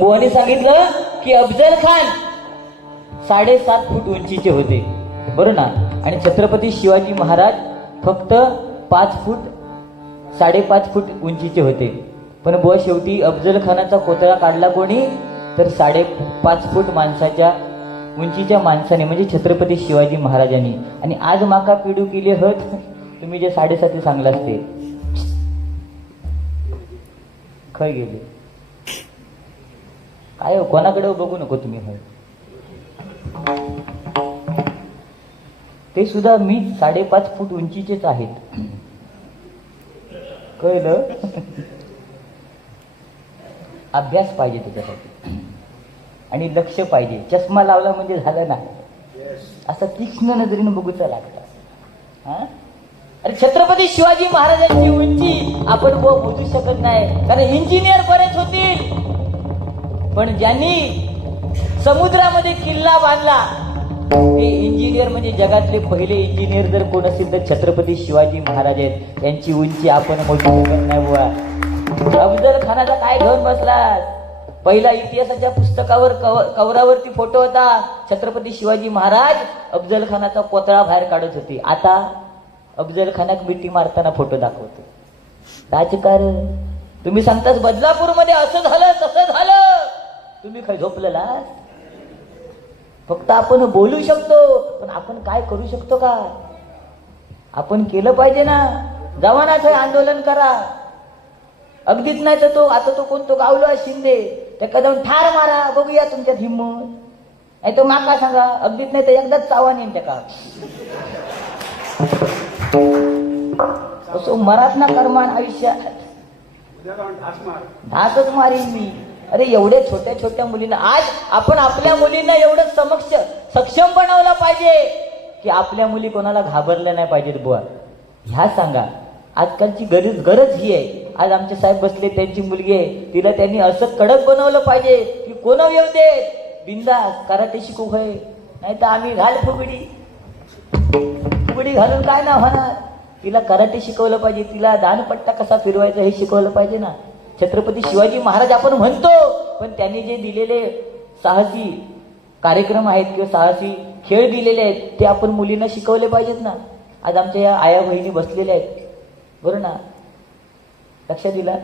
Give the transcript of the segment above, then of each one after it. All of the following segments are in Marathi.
बुवाने सांगितलं की अफजल खान 7.5 फूट उंचीचे होते, बरं ना, आणि छत्रपती शिवाजी महाराज फक्त 5 फूट 5.5 फूट उंचीचे होते. पण बुवा शेवटी अफजल खानाचा कोतळा काढला कोणी? तर 5.5 फूट माणसाच्या उंचीच्या माणसाने, म्हणजे छत्रपती शिवाजी महाराजांनी. आणि आज माका पिढू केली हत, तुम्ही जे 7.5 सांगला असते खय गेले काय हो, कोणाकडे बघू नको तुम्ही. होय ते सुद्धा मी 5.5 फूट उंचीचेच आहेत, कळलं? अभ्यास पाहिजे त्याच्यासाठी आणि लक्ष पाहिजे. चष्मा लावला म्हणजे झालं ना, असं तीक्ष्ण नजरेनं बघूचा लागतं. हा, अरे छत्रपती शिवाजी महाराजांची उंची आपण मोजू शकत नाही, कारण इंजिनियर बरेच होतील, पण ज्यांनी समुद्रामध्ये किल्ला बांधला ते इंजिनियर, म्हणजे जगातले पहिले इंजिनियर जर कोण असेल तर छत्रपती शिवाजी महाराज आहेत. यांची उंची आपण मोजू शकत नाही बुवा. अफजल खानाचा काय घेऊन बसला? पहिला इतिहासाच्या पुस्तकावर कवरावरती फोटो होता, छत्रपती शिवाजी महाराज अफजल खानाचा कोतळा बाहेर काढत होते. आता अफजल खानाक मिठी मारताना फोटो दाखवतो. राजकारण तुम्ही सांगताच बदलापूरमध्ये असं झालं तसं झालं, तुम्ही काय झोपलेला? फक्त आपण बोलू शकतो, पण आपण काय करू शकतो का? आपण केलं पाहिजे ना. जवानाचं आंदोलन करा. अगदीच नाही तर तो आता तो कोणतो गावलो शिंदे, त्याला जाऊन ठार मारा, बघूया तुमच्यात हिंमत. नाही तो माका सांगा, अगदीच नाही तर एकदाच चावा नेन त्या का असो मरात ना करमान आयुष्यात ढासच मारीन मी. अरे एवढे छोट्या छोट्या मुलींना आज आपण आपल्या मुलींना एवढं सक्षम बनवलं पाहिजे की आपल्या मुली कोणाला घाबरल्या नाही पाहिजेत बुवा. ह्या सांगा आजकालची गरज ही आहे. आज आमचे साहेब बसले, त्यांची मुलगी आहे, तिला त्यांनी असं कडक बनवलं पाहिजे की कोण येऊ दे बिंदास कराटे शिकू होय, नाही तर आम्ही घाल फुगडी घालून काय ना होणार. तिला कराटे शिकवलं पाहिजे, तिला दानपट्टा कसा फिरवायचा हे शिकवलं पाहिजे ना. छत्रपती शिवाजी महाराज आपण म्हणतो, पण त्यांनी जे दिलेले साहसी कार्यक्रम आहेत किंवा साहसी खेळ दिलेले आहेत ते आपण मुलींना शिकवले पाहिजेत ना. आज आमच्या या आया बहिणी बसलेल्या आहेत, बरं ना, लक्ष दिला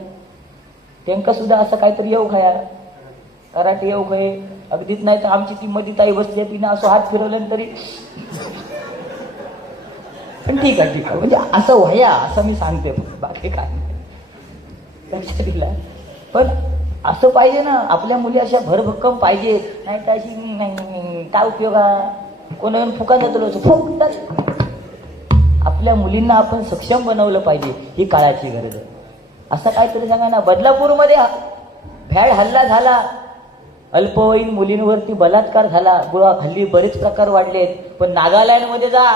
त्यांका सुद्धा असं काहीतरी येऊ खाया, कराटे येऊ खाय. अगदीच नाही तर आमची ती मधी ताई बसली, तिने असं हात फिरवलं तरी पण ठीक आहे म्हणजे असं व्हाया असं मी सांगते, बाकी काय लक्ष दिला. पण असं पाहिजे ना, आपल्या मुली अशा भरभक्कम पाहिजे, नाही तर अशी काय उपयोग? कोणा फुका जातो फुकतात. आपल्या मुलींना आपण सक्षम बनवलं पाहिजे, ही काळाची गरज आहे. असं काहीतरी सांगा ना. बदलापूरमध्ये भ्याड हल्ला झाला, अल्पवयीन मुलींवरती बलात्कार झाला. हल्ली बरेच प्रकार वाढले आहेत, पण नागालँडमध्ये जा,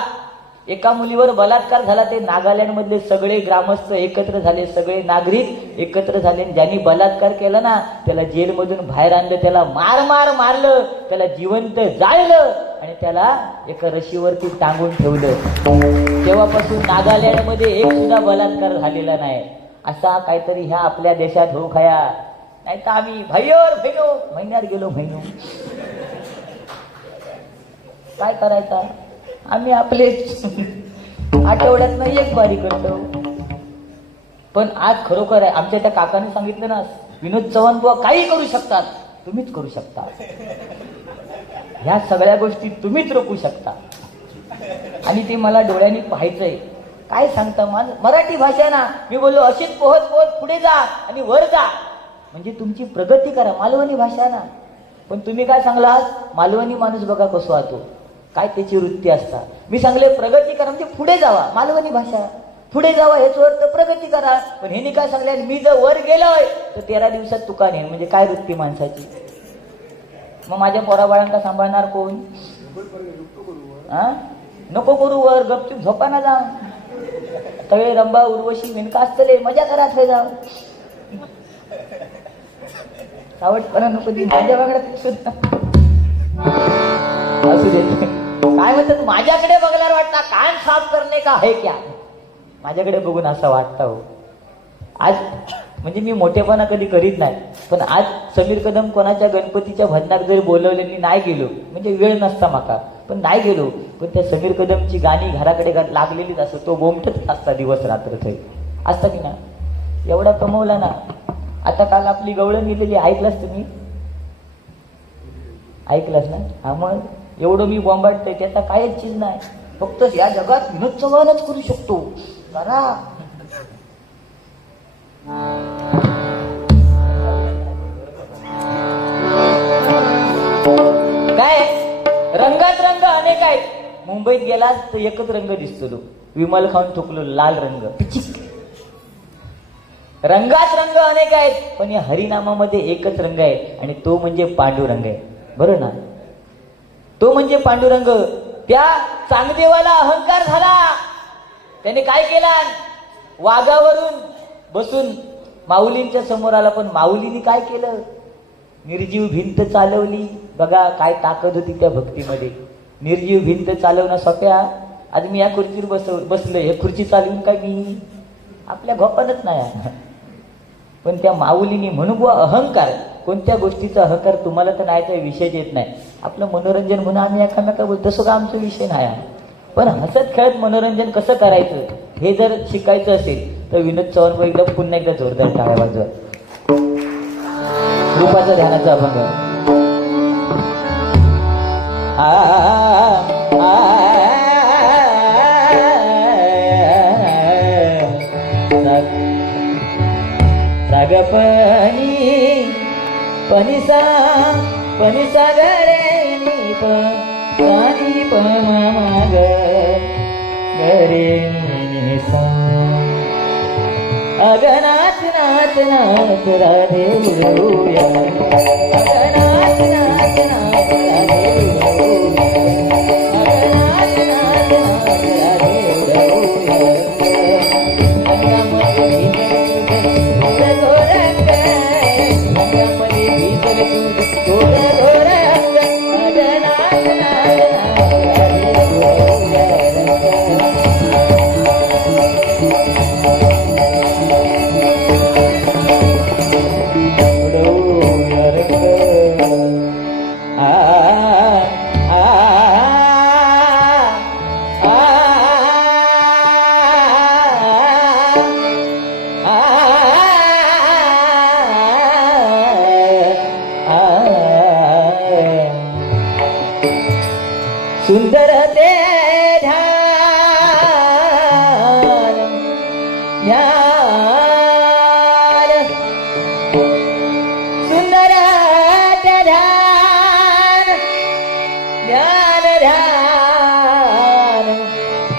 एका मुलीवर बलात्कार झाला. ते नागालँड मधले सगळे ग्रामस्थ एकत्र झाले, सगळे नागरिक एकत्र झाले. ज्यांनी बलात्कार केला ना त्याला जेलमधून बाहेर आणलं, त्याला मारलं, त्याला जिवंत जाळलं आणि त्याला एका रशीवरती टांगून ठेवलं. तेव्हापासून नागालँड मध्ये एक सुद्धा बलात्कार झालेला नाही. असा काहीतरी ह्या आपल्या देशात हो खाया, नाही तर आम्ही महिन्यात गेलो काय करायचा? आम्ही आपले आठवड्यात एक बारी करतो. पण आज खरोखर आहे, आमच्या त्या काकाने सांगितलं ना, विनोद चव्हाण बुवा काही करू शकतात, तुम्हीच करू शकता. ह्या सगळ्या गोष्टी तुम्हीच रोखू शकता. आणि ते मला डोळ्यांनी पाहायचंय. काय सांगता मराठी भाषा ना, मी बोललो अशीच पोहत पोहत पुढे जा आणि वर जा, म्हणजे तुमची प्रगती करा. मालवणी भाषा ना, पण तुम्ही काय सांगलात? मालवणी माणूस बघा कसं वाहतो, काय त्याची वृत्ती असतात. मी सांगले प्रगती करा म्हणजे पुढे जावा. मालवणी भाषा पुढे जावा ह्याचा अर्थ प्रगती करा. पण ह्यानी काय सांगले, मी जर वर गेलोय तर 13 दिवसात तुका नेन, म्हणजे काय वृत्ती माणसाची? मग माझ्या पोराबाळांना सांभाळणार कोण? नको करू वर, गपचूप झोपाना जा. तळे रंबा उर्वशी मेनका असतले, मजा करा थे जा. सावटपणा नको ती माझ्या वागड्यात सुद्धा असू दे. काय म्हणतात, माझ्याकडे बघल्यावर वाटतं कान साफ करणे का आहे क्या? माझ्याकडे बघून असं वाटतं हो. आज म्हणजे मी मोठेपणा कधी करीत नाही, पण आज समीर कदम कोणाच्या गणपतीच्या भजनात जरी बोलवले मी नाही गेलो, म्हणजे वेळ नसता माका, पण नाही गेलो, पण त्या समीर कदमची गाणी घराकडे लागलेलीच असत, तो बोमटत असता दिवस रात्र थंय असता की ना. एवढा कमवला ना. आता काल आपली गवळण गेलेली ऐकलास तुम्ही? ऐकलास ना. हा मग एवढं मी बॉम्बाटतोय त्याचा कायच चीज नाही, फक्त या जगात विनोद चव्हाणच करू शकतो करा. काय रंगात रंग अनेक आहेत. मुंबईत गेला तर एकच रंग दिसतो, विमल खाऊन थुकलो लाल रंग. रंगात रंग अनेक आहेत, पण या हरिनामामध्ये एकच रंग आहे आणि तो म्हणजे पांडुरंग आहे. बरोबर ना. तो म्हणजे पांडुरंग. त्या चांगदेवाला अहंकार झाला. त्याने काय केला, वाघावरून बसून माऊलींच्या समोर आला, पण माऊलीने काय केलं, निर्जीव भिंत चालवली. बघा काय ताकद होती त्या भक्तीमध्ये. निर्जीव भिंत चालवणं सोप्या. आज मी या खुर्चीवर बसलो, हे खुर्ची चालवून काय मी आपल्या घोपानच नाही. पण त्या माऊलीने म्हणू बुवा अहंकार, कोणत्या गोष्टीचा अहंकार तुम्हाला तर नाही, त्या विषय येत नाही. आपलं मनोरंजन म्हणून आम्ही एखादा बोलतो, तसं का आमचा विषय नाही. पण हसत खेळत मनोरंजन कसं करायचं हे जर शिकायचं असेल तर विनोद चव्हाण एकदा पुन्हा एकदा जोरदार टाळ्या वाजवा. रूपाचा ध्यानाचा अभंग. सागपनी पनिसा पनिसा गरे नीप पाणी पमाग गरे निसा. अगनाथ नाथ नाथ राधे उडवूया, अगनाथ नाथ नाथ राधे उडवूया, अगनाथ नाथ नाथ राधे उडवूया. सुंदर ते ध्यान ध्यान, सुंदर ते ध्यान ध्यान ध्यान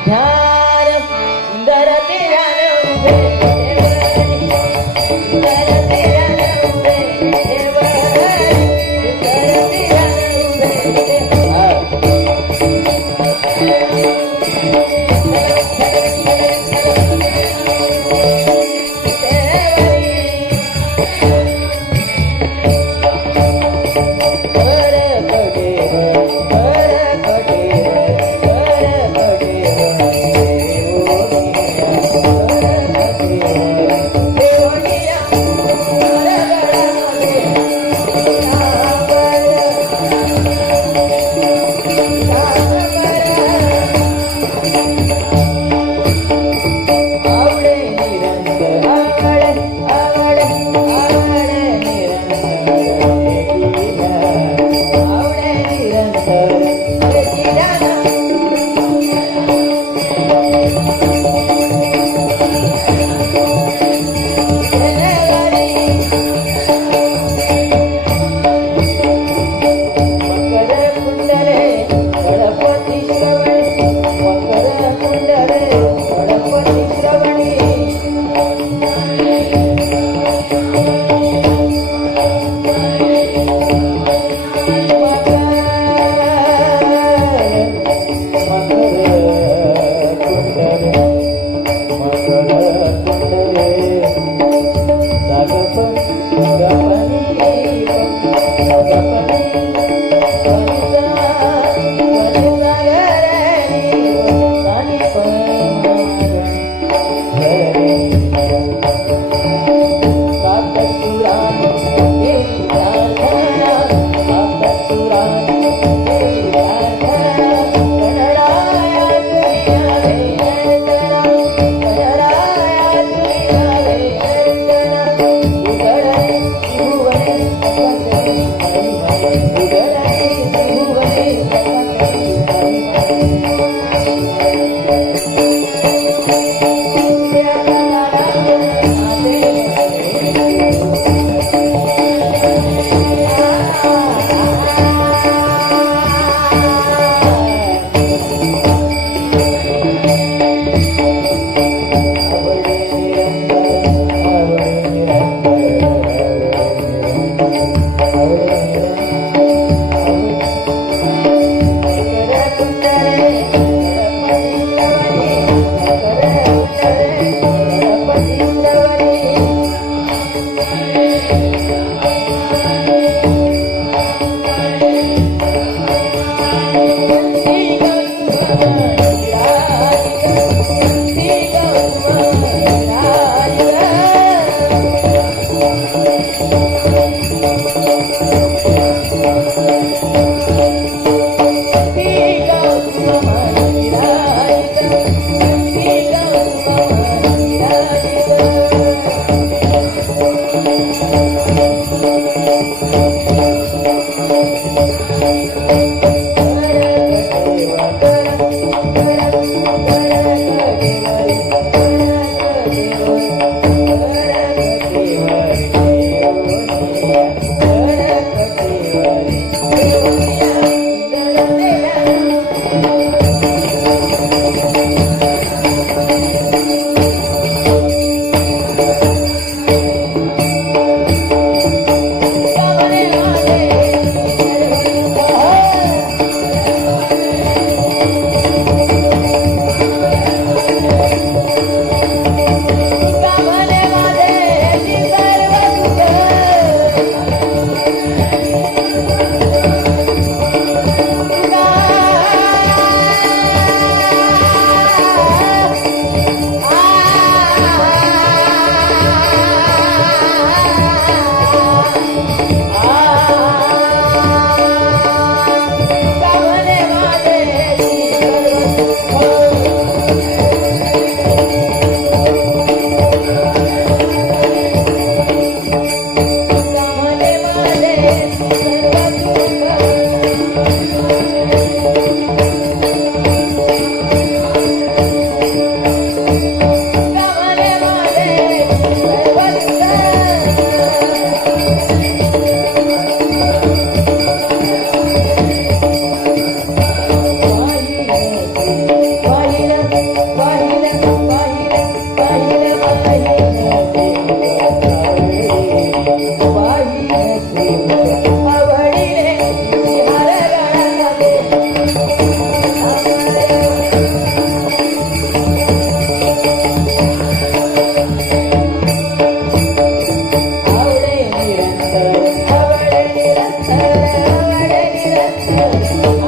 ध्यान, सुंदर ते ध्यान उभे सुंदर ते ध्यान उभे देवहरी, सुंदर ते ध्यान उभे. आवडे निरंतर